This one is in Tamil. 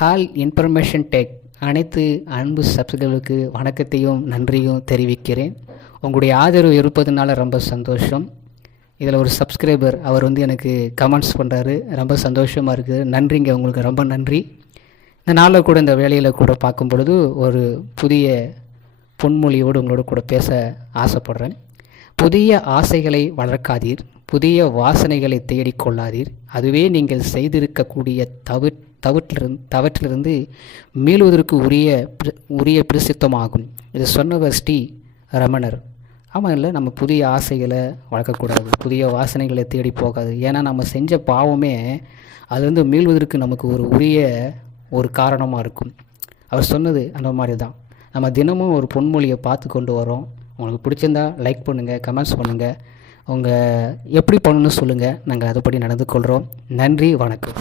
ஹால் இன்ஃபர்மேஷன் டெக் அனைத்து அன்பு சப்ஸ்களுக்கு வணக்கத்தையும் நன்றியும் தெரிவிக்கிறேன். உங்களுடைய ஆதரவு இருப்பதுனால ரொம்ப சந்தோஷம். இதில் ஒரு சப்ஸ்கிரைபர் அவர் வந்து எனக்கு கமெண்ட்ஸ் பண்ணுறாரு ரொம்ப சந்தோஷமாக இருக்குது. நன்றிங்க உங்களுக்கு ரொம்ப நன்றி. இந்த நாளில் கூட இந்த வேலையில் கூட பார்க்கும் பொழுது ஒரு புதிய பொன்மொழியோடு உங்களோட கூட பேச ஆசைப்படுறேன். புதிய ஆசைகளை வளர்க்காதீர். புதிய வாசனைகளை தேடிக்கொள்ளாதீர். அதுவே நீங்கள் செய்திருக்கக்கூடிய தவிர தவற்றிலிருந்து தவற்றிலிருந்து மீளுவதற்கு உரிய பிர- உரிய பிரசித்தமாகும். இது சொன்னவர் ஸ்ரீ ரமணர். ஆமாம் இல்லை நம்ம புதிய ஆசைகளை வளர்க்கக்கூடாது. புதிய வாசனைகளை தேடி போகாது. ஏன்னா நம்ம செஞ்ச பாவமே அது வந்து மீள்வதற்கு நமக்கு ஒரு உரிய ஒரு காரணமாக இருக்கும். அவர் சொன்னது அந்த மாதிரி தான் நம்ம தினமும் ஒரு பொன்மொழியை பார்த்து கொண்டு வரோம். உங்களுக்கு பிடிச்சிருந்தா லைக் பண்ணுங்கள் கமெண்ட்ஸ் பண்ணுங்கள் உங்கள் எப்படி பண்ணணும்னு சொல்லுங்கள் நாங்கள் அதுபடி நடந்து கொள்கிறோம் நன்றி வணக்கம்.